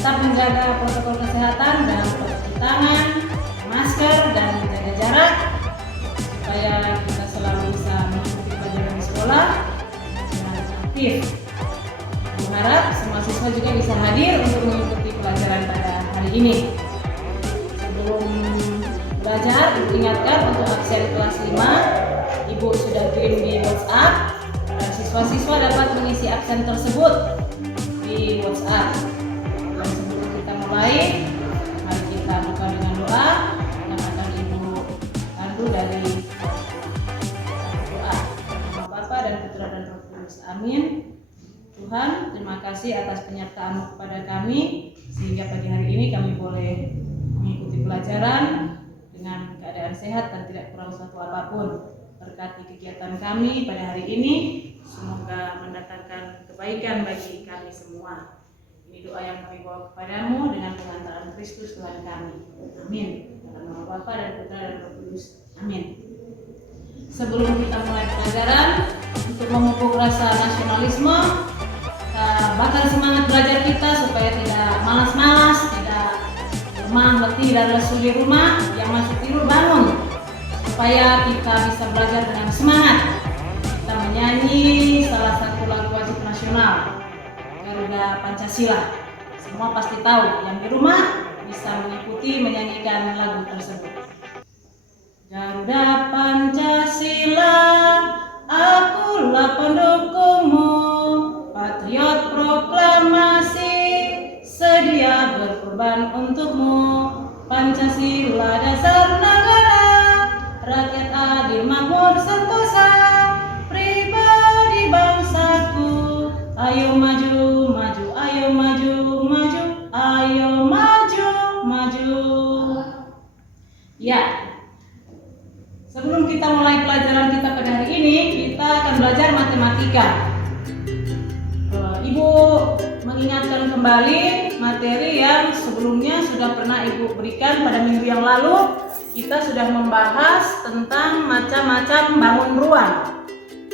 tetap menjaga protokol kesehatan dengan mencuci tangan, masker, dan menjaga jarak supaya kita selalu bisa mengikuti pelajaran di sekolah dengan aktif. Berharap semua siswa juga bisa hadir untuk mengikuti pelajaran pada hari ini. Sebelum belajar, ingatkan untuk absen kelas 5, Ibu sudah kirim di WhatsApp dan siswa-siswa dapat mengisi absen tersebut di WhatsApp. Dan sebelum kita mulai, mari kita buka dengan doa yang akan Ibu pandu dari doa. Nama Bapa dan Putra dan Roh Kudus. Amin. Tuhan, terima kasih atas penyertaan-Mu kepada kami sehingga pagi hari ini kami boleh mengikuti pelajaran dengan keadaan sehat dan tidak kurang suatu apapun. Berkati kegiatan kami pada hari ini, semoga mendatangkan kebaikan bagi kami semua. Ini doa yang kami bawa kepadamu dengan pengantaran Kristus Tuhan kami. Amin. Dalam nama Bapa dan Putra dan Roh Kudus. Amin. Sebelum kita mulai pelajaran, untuk memupuk rasa nasionalisme, bakar semangat belajar kita supaya tidak malas-malas, tidak lemah, letih, dan lesu di rumah. Yang masih tidur bangun supaya kita bisa belajar dengan semangat. Kita menyanyi salah satu lagu wajib nasional, Garuda Pancasila. Semua pasti tahu, yang di rumah bisa mengikuti menyanyikan lagu tersebut. Garuda Pancasila, akulah pendukungmu, patriot proklamasi, sedia berkorban untukmu. Pancasila dasar negara, rakyat adil makmur sentosa, pribadi bangsaku. Ayo maju, maju, ayo maju, maju, ayo maju, maju. Ya, sebelum kita mulai pelajaran kita pada hari ini, kita akan belajar matematika. Ibu mengingatkan kembali materi yang sebelumnya sudah pernah Ibu berikan pada minggu yang lalu. Kita sudah membahas tentang macam-macam bangun ruang.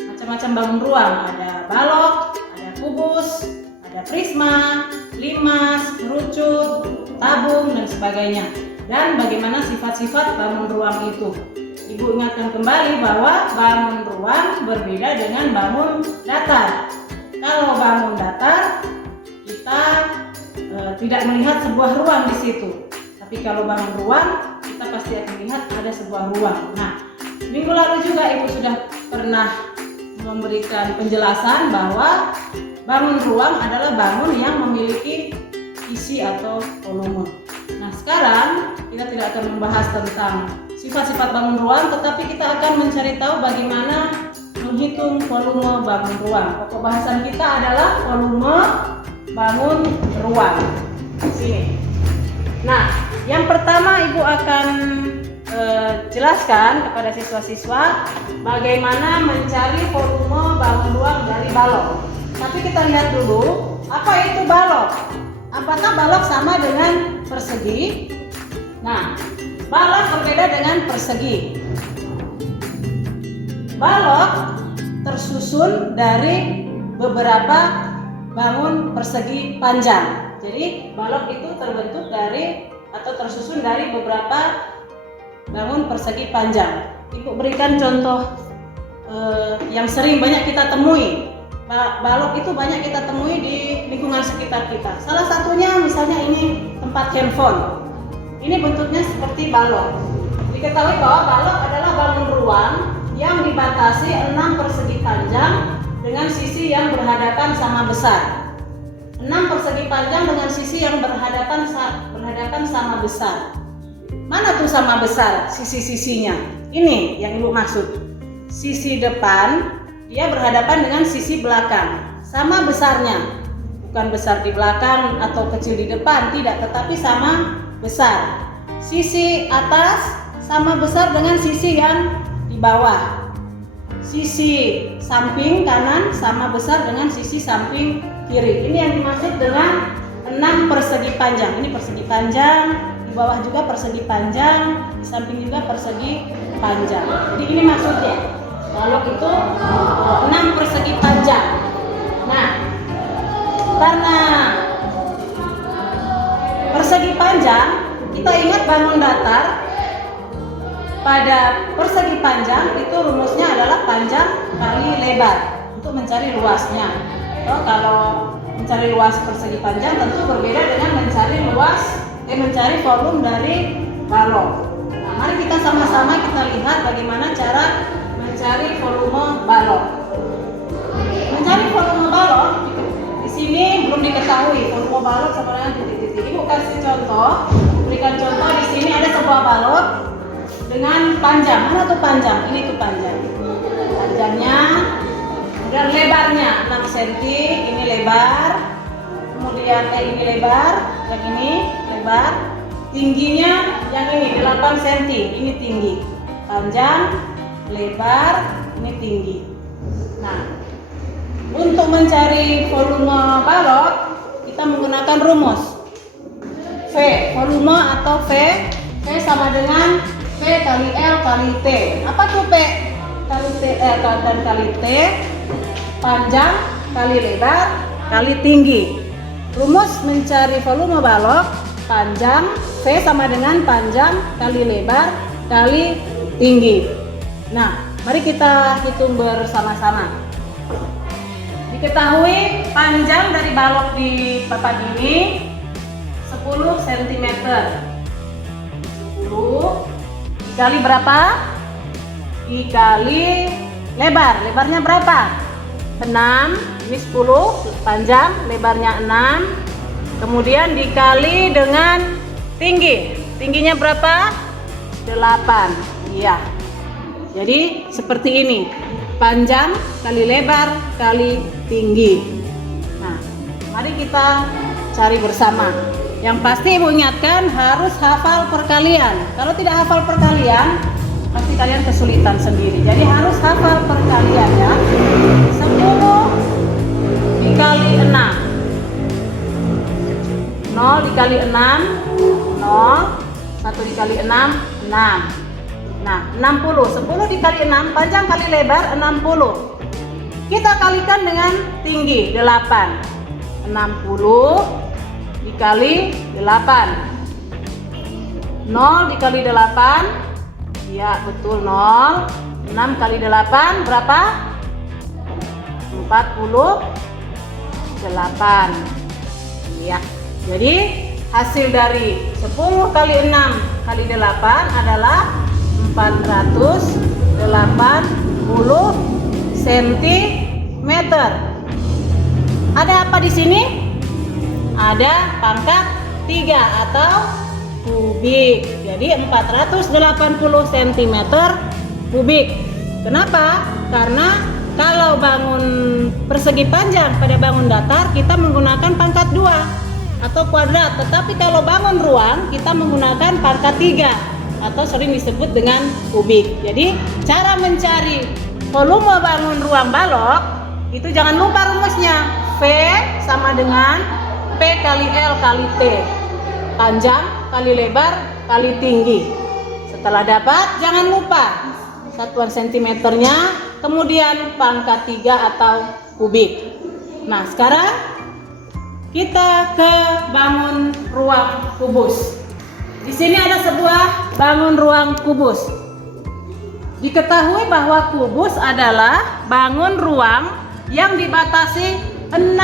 Macam-macam bangun ruang, ada balok, ada kubus, ada prisma, limas, kerucut, tabung, dan sebagainya. Dan bagaimana sifat-sifat bangun ruang itu. Ibu ingatkan kembali bahwa bangun ruang berbeda dengan bangun datar. Kalau bangun datar, kita tidak melihat sebuah ruang di situ. Tapi kalau bangun ruang, kita pasti akan melihat ada sebuah ruang. Nah, minggu lalu juga Ibu sudah pernah memberikan penjelasan bahwa bangun ruang adalah bangun yang memiliki isi atau volume. Nah, sekarang kita tidak akan membahas tentang sifat-sifat bangun ruang, tetapi kita akan mencari tahu bagaimana menghitung volume bangun ruang. Pokok bahasan kita adalah volume bangun ruang. Sini. Nah, yang pertama Ibu akan jelaskan kepada siswa-siswa bagaimana mencari volume bangun ruang dari balok. Tapi kita lihat dulu, apa itu balok? Apakah balok sama dengan persegi? Nah, balok berbeda dengan persegi. Balok tersusun dari beberapa bangun persegi panjang. Jadi balok itu terbentuk dari atau tersusun dari beberapa bangun persegi panjang. Ibu berikan contoh yang sering banyak kita temui. Balok itu banyak kita temui di lingkungan sekitar kita. Salah satunya misalnya ini tempat handphone. Ini bentuknya seperti balok. Diketahui bahwa balok adalah bangun ruang yang dibatasi 6 persegi panjang dengan sisi yang berhadapan sama besar. 6 persegi panjang dengan sisi yang berhadapan sama besar. Mana tuh sama besar sisi-sisinya? Ini yang Ibu maksud. Sisi depan dia berhadapan dengan sisi belakang. Sama besarnya. Bukan besar di belakang atau kecil di depan, tidak, tetapi sama besar. Sisi atas sama besar dengan sisi yang di bawah. Sisi samping kanan sama besar dengan sisi samping kiri. Ini yang dimaksud dengan 6 persegi panjang. Ini persegi panjang, di bawah juga persegi panjang, di samping juga persegi panjang. Jadi ini maksudnya. Balok itu 6 persegi panjang. Nah, karena panjang, kita ingat bangun datar pada persegi panjang itu rumusnya adalah panjang kali lebar untuk mencari luasnya. Kalau mencari luas persegi panjang tentu berbeda dengan mencari volume dari balok. Nah, mari kita sama-sama lihat bagaimana cara mencari volume balok. Mencari volume balok di sini belum diketahui volume balok sama dengan titik-titik. Ibu kasih contoh, berikan contoh di sini ada sebuah balok dengan panjang. Mana tuh panjang? Ini tuh panjang. Panjangnya dan lebarnya 6 cm, ini lebar. Kemudian ini lebar, yang ini lebar. Tingginya yang ini 8 cm, ini tinggi. Panjang, lebar, ini tinggi. Nah, untuk mencari volume balok kita menggunakan rumus V, volume atau V sama dengan V kali L kali T. Apa tuh P kali T dan kali T? Panjang kali lebar kali tinggi. Rumus mencari volume balok, panjang V sama dengan panjang kali lebar kali tinggi. Nah, mari kita hitung bersama-sama. Diketahui panjang dari balok di papan ini 10 cm. 10 dikali berapa? Dikali lebar. Lebarnya berapa? 6. Ini 10, panjang, lebarnya 6. Kemudian dikali dengan tinggi. Tingginya berapa? 8. Iya. Jadi seperti ini. Panjang kali lebar kali tinggi. Nah, mari kita cari bersama. Yang pasti Ibu ingatkan harus hafal perkalian. Kalau tidak hafal perkalian, pasti kalian kesulitan sendiri. Jadi harus hafal perkalian ya. 10 dikali 6. 0 dikali 6, 0. 1 dikali 6, 6. Nah, 60. 10 dikali 6, panjang kali lebar 60. Kita kalikan dengan tinggi 8. 60 dikali 8. 0 dikali 8. Ya, betul 0. 6 kali 8 berapa? 48. Ya. Jadi hasil dari 10 kali 6 kali 8 adalah 480 cm. Ada apa di sini? Ada pangkat 3 atau kubik. Jadi 480 cm kubik. Kenapa? Karena kalau bangun persegi panjang pada bangun datar kita menggunakan pangkat 2 atau kuadrat. Tetapi kalau bangun ruang kita menggunakan pangkat 3 atau sering disebut dengan kubik. Jadi cara mencari volume bangun ruang balok itu jangan lupa rumusnya. V sama dengan P kali L kali T. Panjang kali lebar kali tinggi. Setelah dapat jangan lupa satuan sentimeternya, kemudian pangkat 3 atau kubik. Nah, sekarang kita ke bangun ruang kubus. Di sini ada sebuah bangun ruang kubus. Diketahui bahwa kubus adalah bangun ruang yang dibatasi 6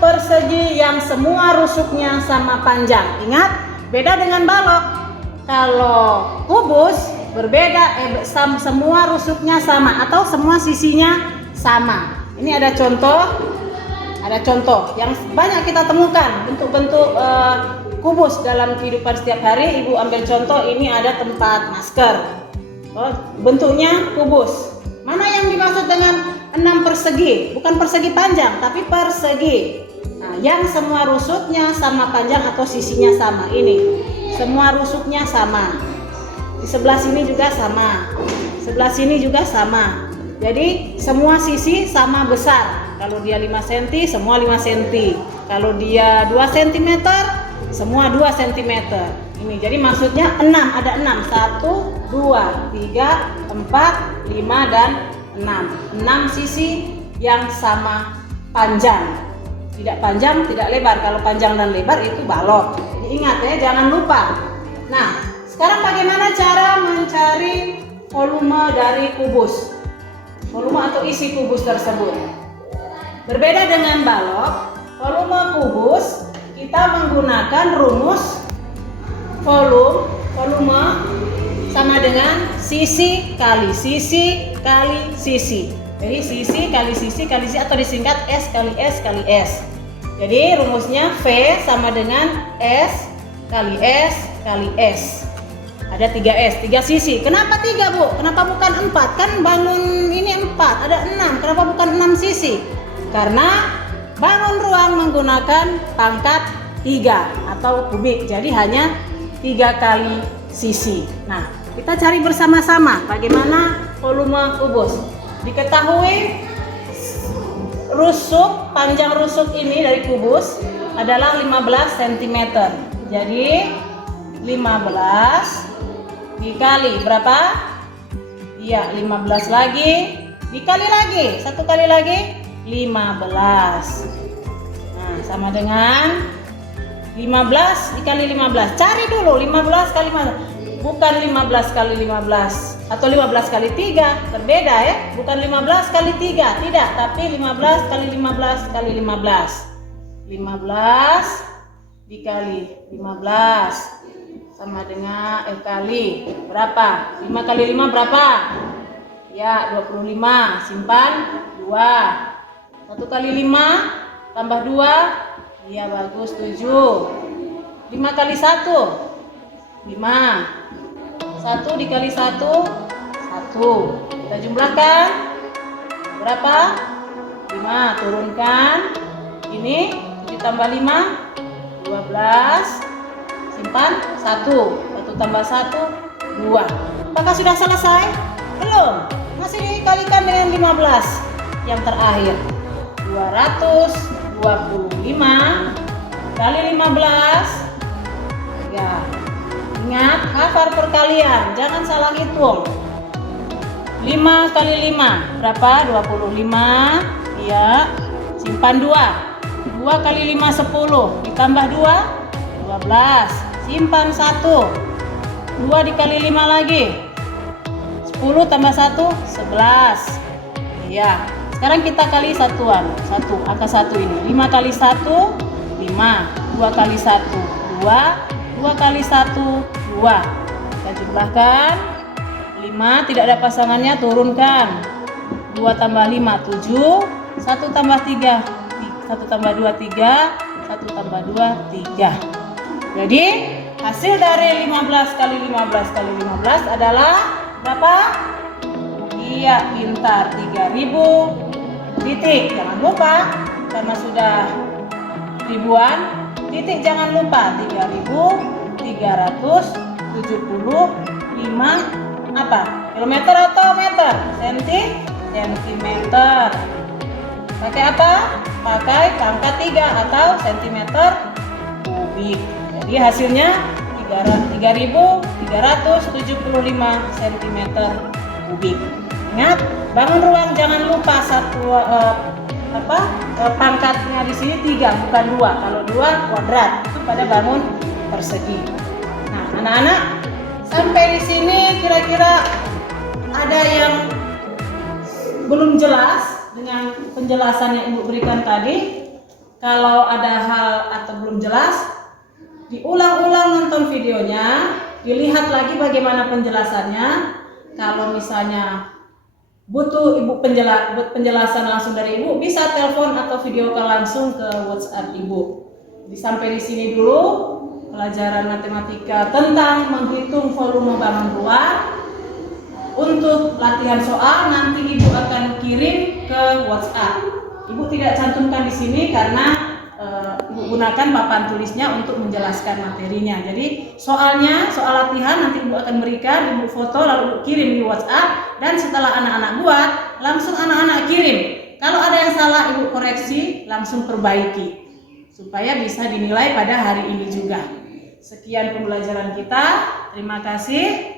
persegi yang semua rusuknya sama panjang. Ingat, beda dengan balok. Kalau kubus berbeda, semua rusuknya sama atau semua sisinya sama. Ini ada contoh yang banyak kita temukan bentuk-bentuk kubus dalam kehidupan setiap hari. Ibu ambil contoh, ini ada tempat masker. Bentuknya kubus. Mana yang dimaksud dengan 6 persegi? Bukan persegi panjang, tapi persegi. Nah, yang semua rusuknya sama panjang atau sisinya sama. Ini semua rusuknya sama. Di sebelah sini juga sama. Sebelah sini juga sama. Jadi semua sisi sama besar. Kalau dia 5 cm, semua 5 cm. Kalau dia 2 cm, semua 2 cm. Ini jadi maksudnya 6, ada 6. 1, 2, 3, 4, 5 dan 6. 6 sisi yang sama panjang. Tidak panjang, tidak lebar. Kalau panjang dan lebar itu balok. Jadi Ingat ya, jangan lupa. Nah, sekarang bagaimana cara mencari volume dari kubus? Volume atau isi kubus tersebut. Berbeda dengan balok, volume kubus kita menggunakan rumus volume sama dengan sisi kali sisi kali sisi. Jadi sisi kali sisi kali sisi atau disingkat S kali S kali S. Jadi rumusnya V sama dengan S kali S kali S. Ada 3S, 3 sisi. Kenapa 3, Bu? Kenapa bukan 4? Kan bangun ini 4, ada 6. Kenapa bukan 6 sisi? Karena bangun ruang menggunakan pangkat 3 atau kubik. Jadi hanya 3 kali sisi. Nah, kita cari bersama-sama bagaimana volume kubus. Diketahui panjang rusuk ini dari kubus adalah 15 cm. Jadi 15 dikali berapa? Iya, 15 lagi dikali lagi, satu kali lagi 15. Nah, sama dengan 15 dikali 15. Cari dulu 15 kali 15. Bukan 15 kali 15 atau 15 kali 3, berbeda ya. Bukan 15 kali 3, tidak, tapi 15 kali 15 kali 15. 15 dikali 15 sama dengan kali berapa? 5 kali 5 berapa? Ya, 25. Simpan 2. 1 kali 5 tambah 2. Iya, bagus, 7. 5 kali 1 5. 1 dikali 1 1. Kita jumlahkan berapa? 5. Turunkan. Ini 7 tambah 5 12. Simpan 1. 1 tambah 1 2. Apakah sudah selesai? Belum. Masih dikalikan dengan 15 yang terakhir. 225 kali 15. Ya. Ingat, hafal perkalian, jangan salah hitung. 5 kali 5 berapa? 25. Ya. Simpan 2. 2 kali 5 10 ditambah 2 12. Simpan 1. 2 dikali 5 lagi 10 tambah 1 11. Iya. Sekarang kita kali satuan. 1, angka 1 ini. 5 kali 1 5. 2 kali 1 2. 2 kali 1 2. Kita jumlahkan 5, tidak ada pasangannya, turunkan. 2 tambah 5 7. 1 tambah 3 1 tambah 2 3. 1 tambah 2 3. Jadi hasil dari 15 kali 15 kali 15 adalah berapa? Iya, pintar, 3000 titik. Jangan lupa, karena sudah ribuan titik, jangan lupa 3375 apa? Kilometer atau meter? Sentimeter. Pakai apa? Pakai pangkat 3 atau sentimeter kubik. Jadi hasilnya 3375 cm kubik. Ingat, bangun ruang jangan lupa pangkatnya di sini 3 bukan 2. Kalau 2 kuadrat itu pada bangun persegi. Nah, anak-anak, sampai di sini kira-kira ada yang belum jelas dengan penjelasan yang Ibu berikan tadi? Kalau ada hal atau belum jelas, diulang-ulang nonton videonya, dilihat lagi bagaimana penjelasannya. Kalau misalnya butuh Ibu penjelasan langsung dari Ibu, bisa telepon atau video call langsung ke WhatsApp Ibu. Jadi sampai di sini dulu pelajaran matematika tentang menghitung volume bangun ruang. Untuk latihan soal nanti Ibu akan kirim ke WhatsApp. Ibu tidak cantumkan di sini karena Ibu gunakan papan tulisnya untuk menjelaskan materinya. Jadi soal latihan nanti Ibu akan berikan, Ibu foto lalu Ibu kirim di WhatsApp, dan setelah anak-anak buat, langsung anak-anak kirim. Kalau ada yang salah Ibu koreksi, langsung perbaiki supaya bisa dinilai pada hari ini juga. Sekian pembelajaran kita. Terima kasih.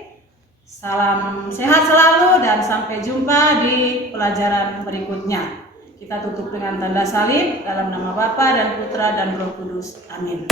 Salam sehat selalu dan sampai jumpa di pelajaran berikutnya. Kita tutup dengan tanda salib dalam nama Bapa dan Putra dan Roh Kudus. Amin.